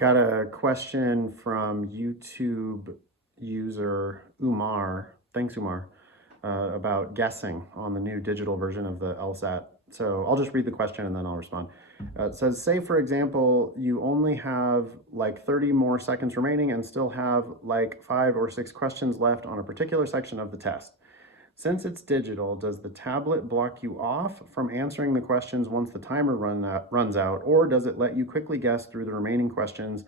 Got a question from YouTube user Umar. Thanks, Umar, about guessing on the new digital version of the LSAT. So I'll just read the question and then I'll respond. It says, say for example, you only have like 30 more seconds remaining and still have like 5 or 6 questions left on a particular section of the test. Since it's digital, does the tablet block you off from answering the questions once the timer runs out, or does it let you quickly guess through the remaining questions,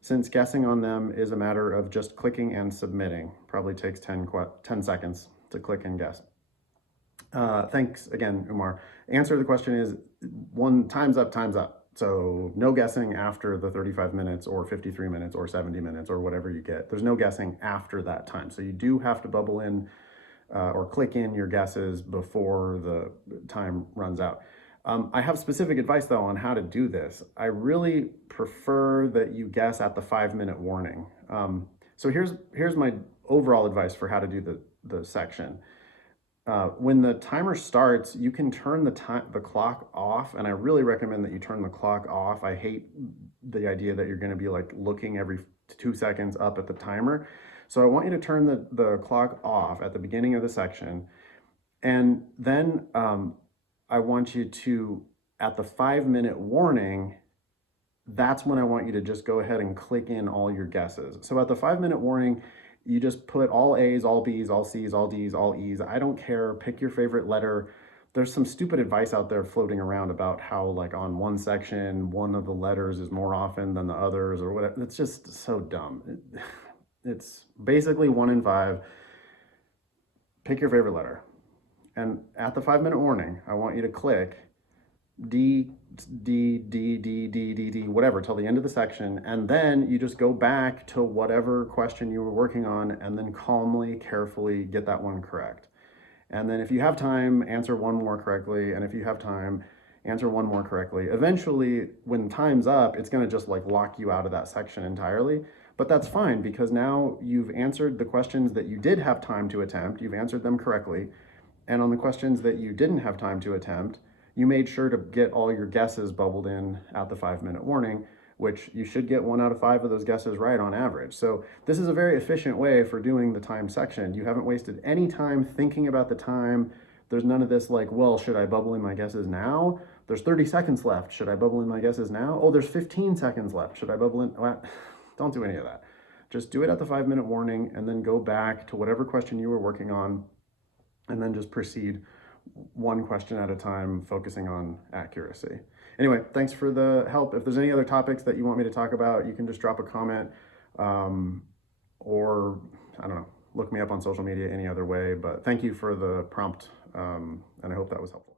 since guessing on them is a matter of just clicking and submitting? Probably takes 10 seconds to click and guess. Thanks again, Umar. Answer to the question is time's up, time's up. So no guessing after the 35 minutes or 53 minutes or 70 minutes or whatever you get. There's no guessing after that time. So you do have to bubble in or click in your guesses before the time runs out. I have specific advice though on how to do this. I really prefer that you guess at the 5-minute warning. So here's my overall advice for how to do the section. When the timer starts, you can turn the clock off, and I really recommend that you turn the clock off. I hate the idea that you're going to be like looking every 2 seconds up at the timer. So I want you to turn the clock off at the beginning of the section, and then I want you to, at the 5-minute warning, that's when I want you to just go ahead and click in all your guesses. So at the 5-minute warning, you just put all A's, all B's, all C's, all D's, all E's. I don't care, pick your favorite letter. There's some stupid advice out there floating around about how like on one section, one of the letters is more often than the others or whatever. It's just so dumb. It's basically 1 in 5. Pick your favorite letter. And at the 5-minute warning, I want you to click D, D, D, D, D, D, D, whatever, till the end of the section. And then you just go back to whatever question you were working on and then calmly, carefully get that one correct. And then if you have time, answer one more correctly. And if you have time, answer one more correctly. Eventually, when time's up, it's going to just like lock you out of that section entirely. But that's fine, because now you've answered the questions that you did have time to attempt. You've answered them correctly. And on the questions that you didn't have time to attempt, you made sure to get all your guesses bubbled in at the 5-minute warning, which you should get 1 out of 5 of those guesses right on average. So this is a very efficient way for doing the time section. You haven't wasted any time thinking about the time. There's none of this like, well, should I bubble in my guesses now? There's 30 seconds left. Should I bubble in my guesses now? Oh, there's 15 seconds left. Should I bubble in? Well, don't do any of that. Just do it at the 5-minute warning and then go back to whatever question you were working on and then just proceed one question at a time, focusing on accuracy. Anyway, thanks for the help. If there's any other topics that you want me to talk about, you can just drop a comment or, I don't know, look me up on social media any other way. But thank you for the prompt, and I hope that was helpful.